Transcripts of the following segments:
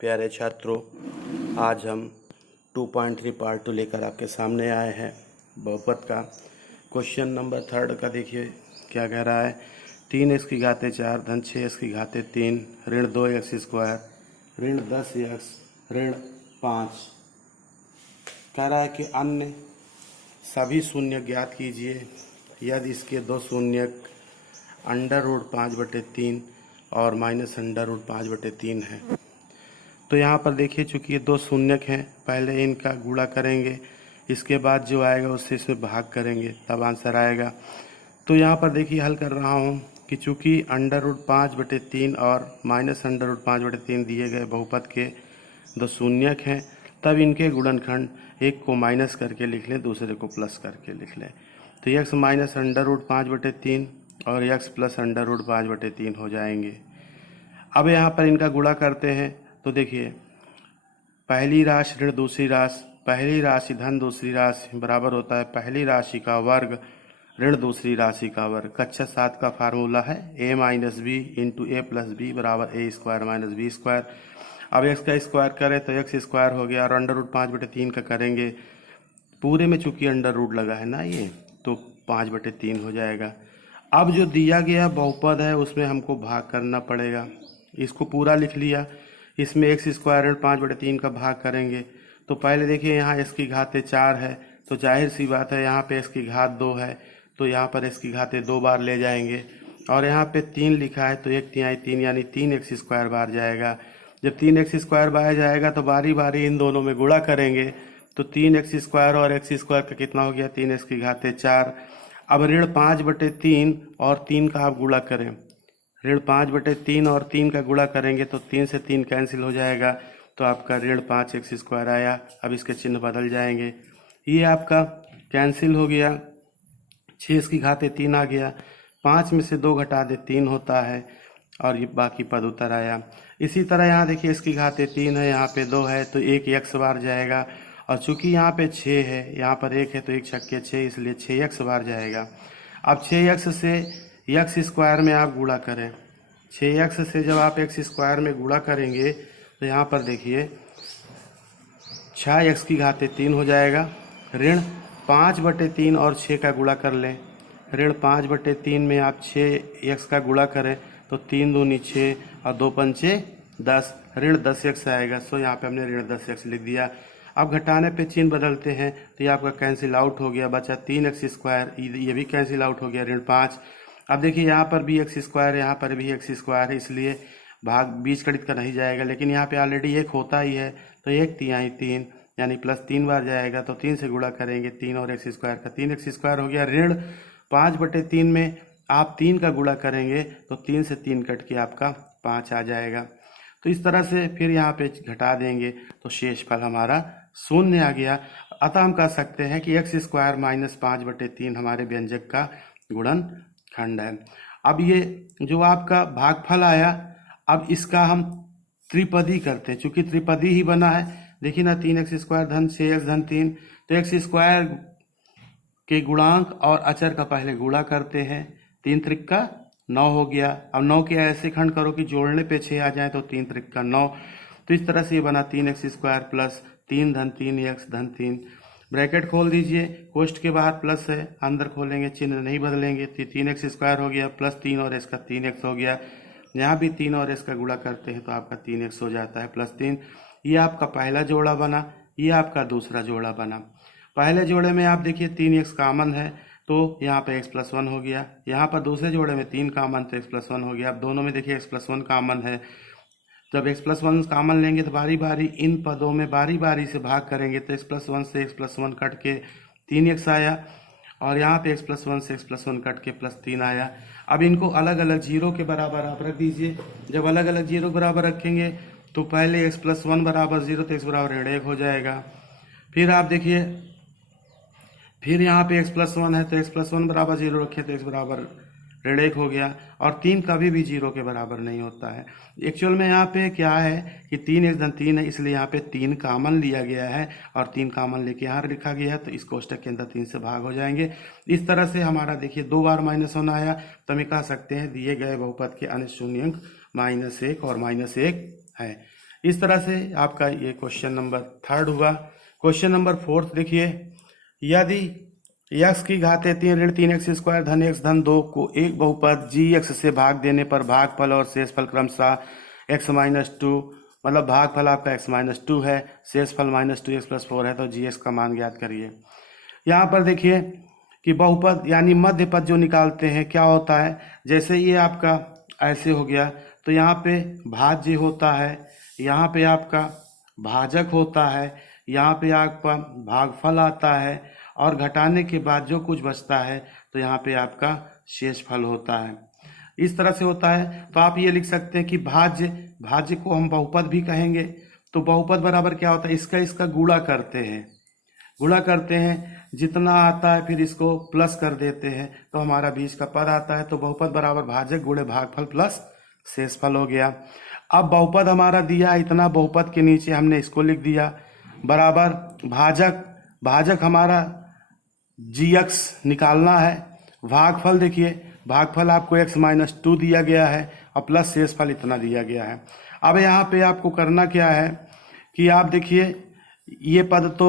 प्यारे छात्रों, आज हम 2.3 पार्ट 2 लेकर आपके सामने आए हैं। बहुपद का क्वेश्चन नंबर 3 का देखिए क्या कह रहा है। 3x की घाते 4 धन 6x की घाते 3 ऋण 2x स्क्वायर ऋण 10x ऋण 5। कह रहा है कि अन्य सभी शून्य ज्ञात कीजिए यदि इसके दो शून्यक √5/3 और -√5/3 है। तो यहाँ पर देखिए चूँकि ये दो शून्यक हैं, पहले इनका गुणा करेंगे, इसके बाद जो आएगा उससे इसमें भाग करेंगे, तब आंसर आएगा। तो यहाँ पर देखिए हल कर रहा हूँ कि चूँकि √5/3 और -√5/3 दिए गए बहुपद के दो शून्यक हैं, तब इनके गुणनखंड एक को माइनस करके लिख लें, दूसरे को प्लस करके लिख लें। तो x -√5/3 और x + √5/3 हो जाएंगे। अब यहाँ पर इनका गुणा करते हैं तो देखिए पहली राशि ऋण दूसरी राशि, पहली राशि धन दूसरी राशि बराबर होता है पहली राशि का वर्ग ऋण दूसरी राशि का वर्ग। कक्षा 7 का फार्मूला है a - b × a + b बराबर a² - b²। अब x का स्क्वायर करें तो x स्क्वायर हो गया और √5/3 का करेंगे, पूरे में चूंकि अंडर रूट लगा है ना ये, तो 5/3 हो जाएगा। अब जो दिया गया बहुपद है उसमें हमको भाग करना पड़ेगा। इसको पूरा लिख लिया, इसमें x स्क्वायर ऋण 5/3 का भाग करेंगे। तो पहले देखिए यहाँ x की घाते 4 है, तो जाहिर सी बात है यहाँ पे x की घात 2 है, तो यहाँ पर x की घाते 2 बार ले जाएंगे। और यहाँ पे 3 लिखा है तो 1×3 3 यानी 3x स्क्वायर बार जाएगा। जब 3x स्क्वायर बार जाएगा तो बारी बारी इन दोनों में गुणा करेंगे, तो 3x स्क्वायर और x स्क्वायर का कितना हो गया, 3x की घाते 4। अब ऋण 5/3 और 3 का आप गुणा करें, ऋण 5/3 और 3 का गुणा करेंगे तो 3 से 3 कैंसिल हो जाएगा, तो आपका ऋण 5x स्क्वायर आया। अब इसके चिन्ह बदल जाएंगे, ये आपका कैंसिल हो गया, 6 की घाते 3 आ गया, 5 में से 2 घटा दे 3 होता है और ये बाकी पद उतर आया। इसी तरह यहाँ देखिए इसकी घाते 3 है, यहाँ पे 2 है तो 1 x बार जाएगा, और चूंकि यहाँ पे 6 है, यहाँ पर 1 है तो 1 छक्के 6, इसलिए 6x बार जाएगा। अब 6x से x स्क्वायर में आप गुणा करें, 6x से जब आप x स्क्वायर में गुणा करेंगे तो यहाँ पर देखिए 6x की घाते 3 हो जाएगा, ऋण 5/3 और 6 का गुणा कर लें, ऋण 5/3 में आप 6x का गुणा करें तो 3 दूनी 6 और 2 पंचे 10, ऋण 10x आएगा। सो यहाँ पे हमने ऋण 10x लिख दिया। अब घटाने पे चिन्ह बदलते हैं तो ये आपका कैंसिल आउट हो गया, बचा 3x स्क्वायर, ये भी कैंसिल आउट हो गया, ऋण 5। अब देखिए यहाँ पर भी x स्क्वायर, यहाँ पर भी x स्क्वायर है, इसलिए भाग बीजगणित का नहीं जाएगा, लेकिन यहाँ पे ऑलरेडी 1 होता ही है तो 1×3 3 यानी +3 बार जाएगा। तो 3 से गुणा करेंगे, 3 और x स्क्वायर का 3x स्क्वायर हो गया। ऋण 5/3 में आप 3 का गुणा करेंगे तो 3 से 3 कट के आपका 5 आ जाएगा। तो इस तरह से फिर यहाँ पे घटा देंगे तो शेष फल हमारा 0 आ गया। अतः हम कह सकते हैं कि x स्क्वायर -5/3 हमारे व्यंजक का गुणनखंड है। अब ये जो आपका भागफल आया, अब इसका हम त्रिपदी करते हैं, चूंकि त्रिपदी ही बना है। देखिए ना, 3x स्क्वायर धन 6x धन 3, तो x स्क्वायर के गुणांक और अचर का पहले गुणा करते हैं, 3 त्रिक 9 हो गया। अब 9 के ऐसे खंड करो कि जोड़ने पे 6 आ जाए, तो 3 त्रिक 9। तो इस तरह से ये बना 3x स्क्वायर प्लस 3 धन 3x धन 3, ब्रैकेट खोल दीजिए, कोष्ठ के बाहर प्लस है, अंदर खोलेंगे, चिन्ह नहीं बदलेंगे, तो 3x स्क्वायर हो गया प्लस 3 और इसका 3x हो गया। यहाँ भी 3 और इसका गुणा करते हैं तो आपका 3x हो जाता है +3। ये आपका पहला जोड़ा बना, ये आपका दूसरा जोड़ा बना। पहले जोड़े में आप देखिए 3x कॉमन है तो यहाँ पे x + 1 हो गया, यहाँ पर दूसरे जोड़े में 3 कॉमन तो x + 1 हो गया। अब दोनों में देखिए x + 1 कॉमन है, जब x + 1 कॉमन लेंगे तो बारी बारी इन पदों में बारी बारी से भाग करेंगे, तो x + 1 से x + 1 कट के 3x आया, और यहाँ पे x + 1 से x + 1 कट के +3 आया। अब इनको अलग अलग जीरो के बराबर आप रख दीजिए। जब अलग अलग जीरो बराबर रखेंगे तो पहले x + 1 बराबर 0 तो x बराबर ऋण 1 हो जाएगा। फिर आप देखिए, फिर यहाँ पे x + 1 है तो x + 1 बराबर 0 रखें तो x बराबर ऋण 1 हो गया, और 3 कभी भी 0 के बराबर नहीं होता है। एक्चुअल में यहाँ पे क्या है कि 3x धन 3 है, इसलिए यहाँ पे 3 कॉमन लिया गया है और 3 कॉमन लेके यहाँ लिखा गया है, तो इस कोष्टक के अंदर 3 से भाग हो जाएंगे। इस तरह से हमारा देखिए 2 बार -1 आया, तो हम कह सकते हैं दिए गए बहुपद के अन्य शून्यंक -1 और -1 है। इस तरह से आपका ये क्वेश्चन नंबर 3 हुआ। क्वेश्चन नंबर 4 देखिए, यदि x की घात 3 ऋण 3x स्क्वायर धन x धन 2 को एक बहुपद gx से भाग देने पर भागफल और शेषफल क्रमशः x माइनस 2, मतलब भागफल आपका x माइनस 2 है, शेषफल माइनस 2x प्लस 4 है, तो gx का मान ज्ञात करिए। यहाँ पर देखिए कि बहुपद यानी मध्य पद जो निकालते हैं क्या होता है, जैसे ये आपका ऐसे हो गया तो यहाँ पे भाज्य होता है, यहाँ पे आपका भाजक होता है, यहाँ पे आपका भागफल आता है और घटाने के बाद जो कुछ बचता है तो यहाँ पे आपका शेषफल होता है। इस तरह से होता है। तो आप ये लिख सकते हैं कि भाज्य को हम बहुपद भी कहेंगे। तो बहुपद बराबर क्या होता है, इसका गुणा करते हैं, जितना आता है फिर इसको प्लस कर देते हैं तो हमारा बीच का पद आता है। तो बहुपद बराबर भाजक गुणे भागफल प्लस शेषफल हो गया। अब बहुपद हमारा दिया इतना, बहुपद के नीचे हमने इसको लिख दिया बराबर भाजक हमारा gx निकालना है, भागफल देखिए भागफल आपको x माइनस 2 दिया गया है और प्लस शेषफल इतना दिया गया है। अब यहाँ पे आपको करना क्या है कि आप देखिए ये पद तो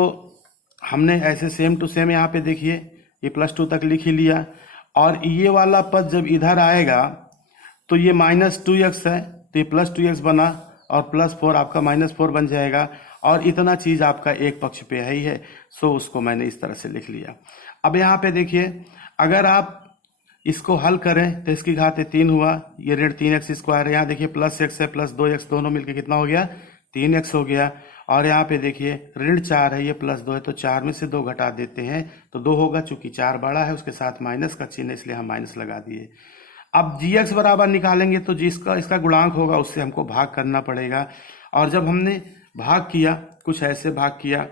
हमने ऐसे सेम टू सेम यहाँ पे देखिए ये +2 तक लिख ही लिया, और ये वाला पद जब इधर आएगा तो ये माइनस 2x है तो ये प्लस 2x बना और प्लस 4 आपका माइनस 4 बन जाएगा, और इतना चीज आपका एक पक्ष पे है ही है, सो उसको मैंने इस तरह से लिख लिया। अब यहाँ पे देखिए अगर आप इसको हल करें तो इसकी घात 3 हुआ, ये ऋण 3x स्क्वायर है, यहाँ देखिए प्लस x है प्लस 2x दोनों मिलके कितना हो गया 3x हो गया, और यहाँ पे देखिए ऋण 4 है ये प्लस 2 है तो 4 में से 2 घटा देते हैं तो 2 होगा, चूंकि 4 बड़ा है उसके साथ माइनस का चिन्ह इसलिए हम माइनस लगा दिए। अब gx बराबर निकालेंगे तो जिसका इसका गुणांक होगा उससे हमको भाग करना पड़ेगा, और जब हमने भाग किया कुछ ऐसे भाग किया।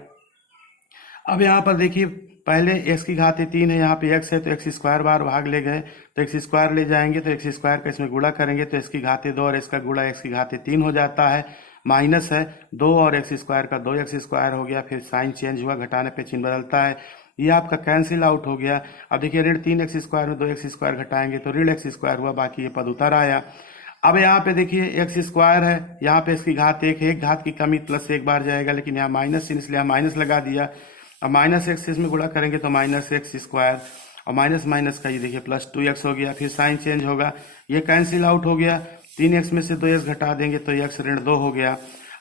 अब यहाँ पर देखिए पहले x की घात 3 है, यहाँ पे x है तो x स्क्वायर बार भाग ले गए तो x स्क्वायर ले जाएंगे तो x स्क्वायर का इसमें गुणा करेंगे तो x की घात 2 और इसका गुणा x की घात 3 हो जाता है, माइनस है 2 और x स्क्वायर का 2x स्क्वायर हो गया, फिर साइन चेंज हुआ, घटाने पे चिन्ह बदलता है, ये आपका कैंसिल आउट हो गया। अब देखिए ऋण 3x स्क्वायर में 2x स्क्वायर घटाएंगे तो ऋण x स्क्वायर हुआ, बाकी ये पद उतर आया। अब यहाँ पे देखिए x स्क्वायर है, यहाँ पे इसकी घात 1 है, एक घात की कमी प्लस 1 बार जाएगा, लेकिन यहाँ माइनस चिन्ह इसलिए हम माइनस लगा दिया। अब माइनस x इसमें गुणा करेंगे तो माइनस x स्क्वायर और माइनस माइनस का ये देखिए प्लस 2x हो गया, फिर साइन चेंज होगा, ये कैंसिल आउट हो गया, 3x में से 2x घटा देंगे तो x ऋण 2 हो गया।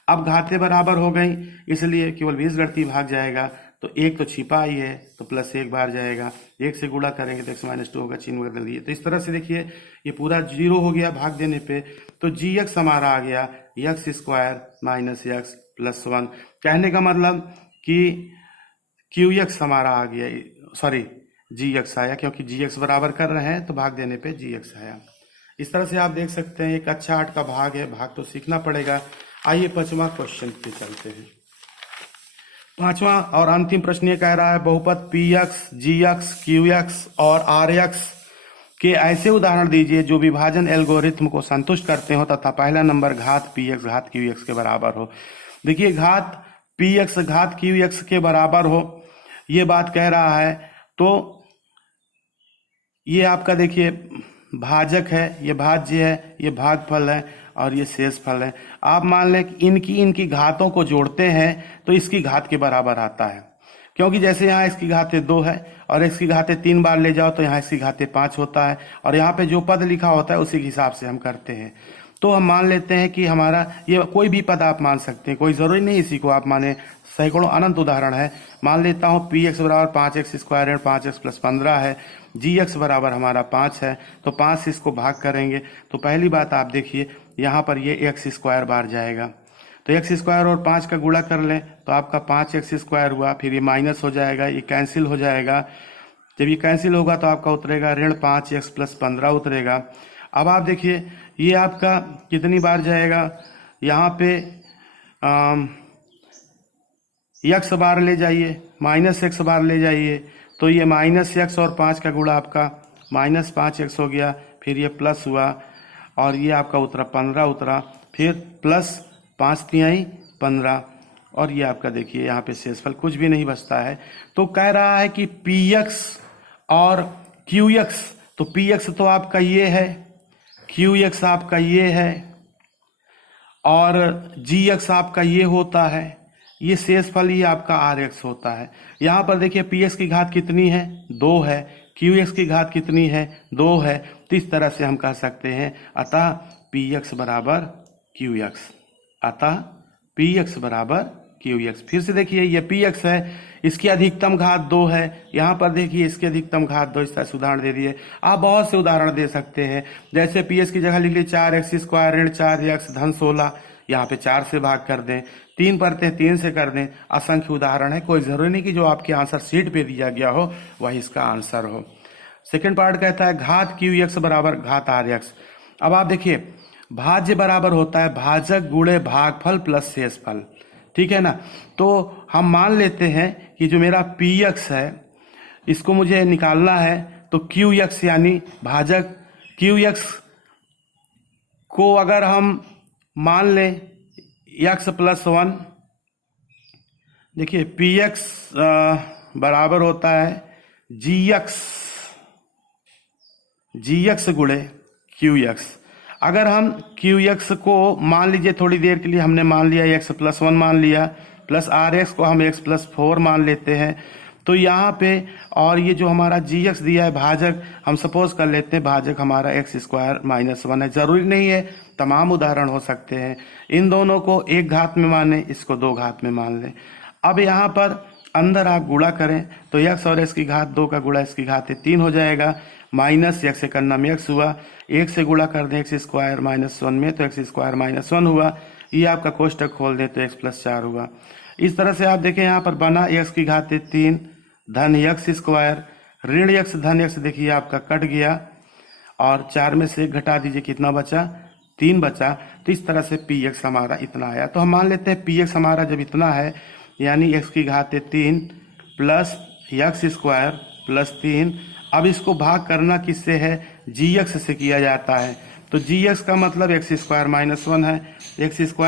अब घातें बराबर हो गई इसलिए केवल बीजगणितीय भाग जाएगा, तो एक तो छिपा ही है तो प्लस 1 बार जाएगा, 1 से गुणा करेंगे तो x माइनस 2 होगा, चिन्ह बदल दिए। तो इस तरह से देखिए ये पूरा 0 हो गया भाग देने पे, तो gx हमारा आ गया x square minus x plus 1। कहने का मतलब कि qx हमारा आ गया, सॉरी gx आया, क्योंकि gx बराबर कर रहे हैं तो भाग देने पे gx आया। इस तरह से आप देख सकते हैं एक अच्छा 8 का भाग है, भाग तो सीखना पड़ेगा। आइए 5वां क्वेश्चन पे चलते हैं। 5वां और अंतिम प्रश्न ये कह रहा है बहुपद px, gx, qx और rx के ऐसे उदाहरण दीजिए जो विभाजन एल्गोरिथम को संतुष्ट करते हो तथा पहला नंबर घात px घात qx के बराबर हो। देखिए घात px घात qx के बराबर हो ये बात कह रहा है, तो ये आपका देखिए भाजक है, ये भाज्य है, ये भागफल है और ये शेषफल है। आप मान लें कि इनकी घातों को जोड़ते हैं तो इसकी घात के बराबर आता है, क्योंकि जैसे यहाँ इसकी घातें 2 है और इसकी घातें 3 बार ले जाओ तो यहाँ इसकी घातें 5 होता है, और यहाँ पे जो पद लिखा होता है उसी के हिसाब से हम करते हैं। तो हम मान लेते हैं कि हमारा ये कोई भी पद आप मान सकते हैं, कोई जरूरी नहीं इसी को आप माने, सैकड़ों अनंत उदाहरण है। मान लेता हूँ px बराबर 5x स्क्वायर ऋण 5x प्लस 15 है, gx बराबर हमारा 5 है, तो 5 से इसको भाग करेंगे तो पहली बात आप देखिए यहाँ पर ये x स्क्वायर बार जाएगा, तो x स्क्वायर और 5 का गुणा कर लें तो आपका 5x स्क्वायर हुआ, फिर ये माइनस हो जाएगा, ये कैंसिल हो जाएगा, जब ये कैंसिल होगा तो आपका उतरेगा ऋण 5x प्लस 15 उतरेगा। अब आप देखिए ये आपका कितनी बार जाएगा, यहाँ पे x बार ले जाइए, माइनस x बार ले जाइए, तो ये माइनस x और 5 का गुणा आपका माइनस 5x हो गया, फिर ये प्लस हुआ और ये आपका उतरा 15 उतरा, फिर प्लस 5 तिहाई 15, और ये आपका देखिए यहाँ पे शेषफल कुछ भी नहीं बचता है। तो कह रहा है कि px और qx, तो px तो आपका ये है, qx आपका ये है, और जी एक्स आपका ये होता है, ये शेषफल ही आपका आर एक्स होता है। यहाँ पर देखिए पी एक्स की घात कितनी है, 2 है, क्यू एक्स की घात कितनी है, 2 है। तो इस तरह से हम कह सकते हैं अतः पी एक्स बराबर क्यू एक्स, अतः पी एक्स बराबर क्यू एक्स। फिर से देखिए ये पी एक्स है, इसकी अधिकतम घात 2 है, यहाँ पर देखिए इसकी अधिकतम घात 2, इस तरह से उदाहरण दे दिए। आप बहुत से उदाहरण दे सकते हैं, जैसे पी एक्स की जगह लिख लीजिए 4x² ऋण 4x धन 16, यहाँ पे 4 से भाग कर दें, 3 पढ़ते हैं 3 से कर दें। असंख्य उदाहरण है, कोई जरूरी नहीं कि जो आपके आंसर शीट पे दिया गया हो वही इसका आंसर हो। सेकेंड पार्ट कहता है घात क्यू एक्स बराबर घात आर एक्स। अब आप देखिए भाज्य बराबर होता है भाजक गुणे भागफल प्लस शेषफल, ठीक है ना। तो हम मान लेते हैं कि जो मेरा पी एक्स है इसको मुझे निकालना है, तो क्यू एक्स यानी भाजक क्यू एक्स को अगर हम मान लें x + 1, देखिए पी एक्स बराबर होता है जी एक्स गुणे क्यू एक्स। अगर हम क्यू एक्स को मान लीजिए थोड़ी देर के लिए हमने मान लिया x + 1 मान लिया, प्लस आर एक्स को हम x + 4 मान लेते हैं, तो यहाँ पे और ये जो हमारा जी एक्स दिया है भाजक, हम सपोज कर लेते हैं भाजक हमारा x² - 1 है। जरूरी नहीं है, तमाम उदाहरण हो सकते हैं। इन दोनों को एक घात में माने, इसको 2 घात में मान लें। अब यहाँ पर अंदर आप गुणा करें तो x और x की घात 2 का गुणा x की घात 3 हो जाएगा, माइनस x से करना में x हुआ, 1 से गुणा कर दें x² - 1 में तो x² - 1 हुआ। ये आपका कोष्टक खोल दें तो x + 4 हुआ। इस तरह से आप देखें यहाँ पर बना x की घात 3 धन x² ऋण x धन x, देखिए आपका कट गया और 4 में से घटा दीजिए कितना बचा, 3 बचा। तो इस तरह से पी एक्स हमारा इतना आया। तो हम मान लेते हैं पी एक्स हमारा जब इतना है यानी x की घात 3 प्लस x² प्लस 3। अब इसको भाग करना किससे है, जी एक्स से किया जाता है। तो जी एक्स का मतलब x² - 1 है, x² -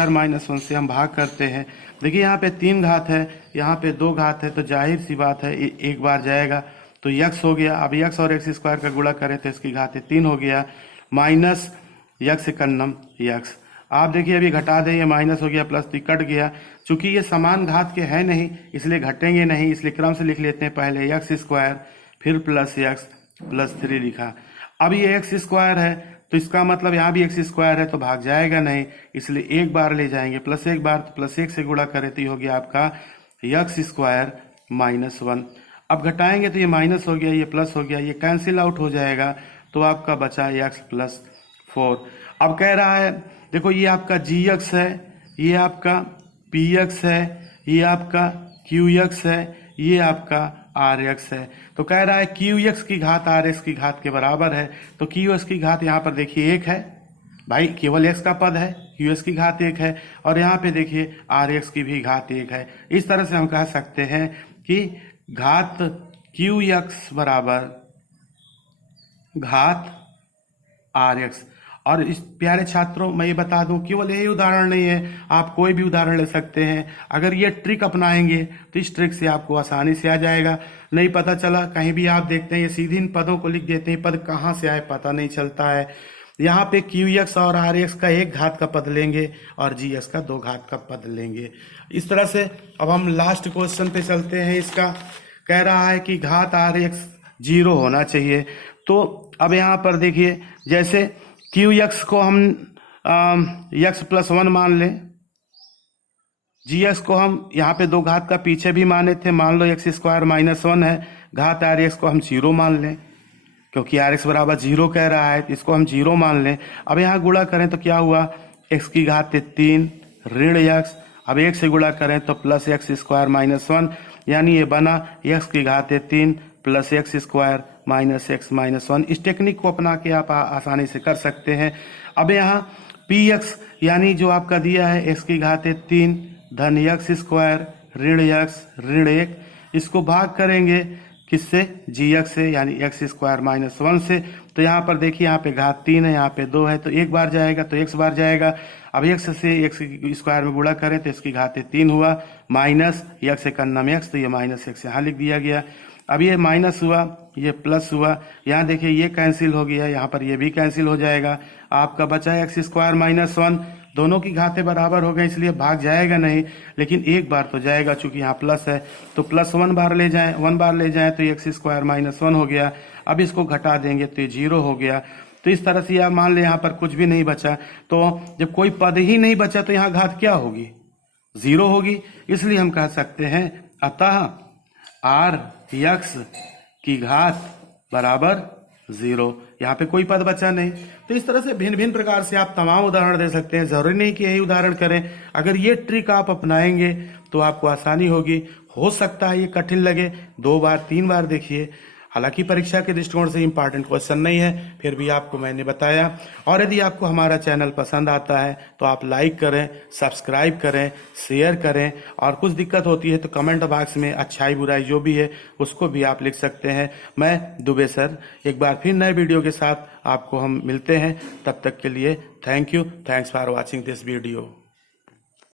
1 से हम भाग करते हैं। देखिए यहाँ पे 3 घात है, यहाँ पे 2 घात है, तो जाहिर सी बात है एक बार जाएगा तो x हो गया। अब x और x² का गुणा करें तो इसकी घात 3 हो गया, माइनस x कन्नम x। आप देखिए अभी घटा दें, ये माइनस हो गया प्लस 3 कट गया। चूंकि ये समान घात के हैं नहीं इसलिए घटेंगे नहीं, इसलिए क्रम से लिख लेते हैं, पहले x² फिर प्लस x प्लस 3 लिखा। अब ये x² है तो इसका मतलब यहाँ भी x² है तो भाग जाएगा नहीं, इसलिए एक बार ले जाएंगे, प्लस एक बार तो प्लस 1 से गुणा करें तो ये हो गया आपका x² - 1। अब घटाएंगे तो ये माइनस हो गया, ये प्लस हो गया, ये कैंसिल आउट हो जाएगा तो आपका बचा x + 4। अब कह रहा है देखो ये आपका जी एक्स है, ये आपका पी एक्स है, ये आपका क्यू एक्स है, ये आपका आर एक्स है। तो कह रहा है क्यू एक्स की घात आर एक्स की घात के बराबर है। तो क्यू एक्स की घात यहाँ पर देखिए 1 है, भाई केवल एक्स का पद है, क्यू एक्स की घात 1 है, और यहाँ पे देखिए आर एक्स की भी घात 1 है। इस तरह से हम कह सकते हैं कि घात क्यू एक्स बराबर घात आर एक्स। और इस प्यारे छात्रों मैं ये बता दूं केवल यही उदाहरण नहीं है, आप कोई भी उदाहरण ले सकते हैं। अगर ये ट्रिक अपनाएंगे तो इस ट्रिक से आपको आसानी से आ जाएगा। नहीं पता चला कहीं भी आप देखते हैं ये सीधे इन पदों को लिख देते हैं, पद कहाँ से आए पता नहीं चलता है। यहाँ पे क्यू एक्स और आर एक्स का 1 घात का पद लेंगे और जी एक्स का 2 घात का पद लेंगे। इस तरह से अब हम लास्ट क्वेश्चन पे चलते हैं। इसका कह रहा है कि घात आर एक्स 0 होना चाहिए। तो अब यहाँ पर देखिए जैसे क्यू एक्स को हम x + 1 मान लें, जी एक्स को हम यहाँ पे 2 घात का पीछे भी माने थे, मान लो x² - 1 है, घात आर एक्स को हम 0 मान लें क्योंकि आर एक्स बराबर 0 कह रहा है, इसको हम 0 मान लें। अब यहाँ गुणा करें तो क्या हुआ, x की घात 3 ऋण x, अब 1 से गुणा करें तो प्लस x² - 1, यानी ये बना x की घात 3 प्लस x² - x - 1। इस टेक्निक को अपना के आप आसानी से कर सकते हैं। अब यहाँ px यानी जो आपका दिया है x की घात 3 धन x² ऋण x ऋण 1, इसको भाग करेंगे किससे, gx से, यानी x² - 1 से। तो यहाँ पर देखिए यहाँ पे घात 3 है, यहाँ पे 2 है, तो एक बार जाएगा तो x बार जाएगा। अब x से x² में गुणा करें तो इसकी घात 3 हुआ, माइनस x से करना में x, तो ये माइनस x यहाँ लिख दिया गया। अब ये माइनस हुआ, ये प्लस हुआ, यहाँ देखिए ये कैंसिल हो गया, यहाँ पर ये भी कैंसिल हो जाएगा। आपका बचा x² - 1, दोनों की घातें बराबर हो गए इसलिए भाग जाएगा नहीं, लेकिन एक बार तो जाएगा, चूंकि यहाँ प्लस है तो प्लस 1 बार ले जाएं, 1 बार ले जाएं तो एक्स स्क्वायर माइनस 1 हो गया। अब इसको घटा देंगे तो ये 0 हो गया। तो इस तरह से आप मान ले यहाँ पर कुछ भी नहीं बचा, तो जब कोई पद ही नहीं बचा तो यहाँ घात क्या होगी, 0 होगी। इसलिए हम कह सकते हैं अतः आर यक्स की घात बराबर 0। यहाँ पे कोई पद बचा नहीं। तो इस तरह से भिन्न भिन्न प्रकार से आप तमाम उदाहरण दे सकते हैं, जरूरी नहीं कि यही उदाहरण करें। अगर ये ट्रिक आप अपनाएंगे तो आपको आसानी होगी। हो सकता है ये कठिन लगे, 2 बार 3 बार देखिए। हालांकि परीक्षा के दृष्टिकोण से इंपॉर्टेंट क्वेश्चन नहीं है, फिर भी आपको मैंने बताया। और यदि आपको हमारा चैनल पसंद आता है तो आप लाइक करें, सब्सक्राइब करें, शेयर करें, और कुछ दिक्कत होती है तो कमेंट बॉक्स में अच्छाई बुराई जो भी है उसको भी आप लिख सकते हैं। मैं दुबे सर एक बार फिर नए वीडियो के साथ आपको हम मिलते हैं। तब तक के लिए thank you, thanks for watching this video.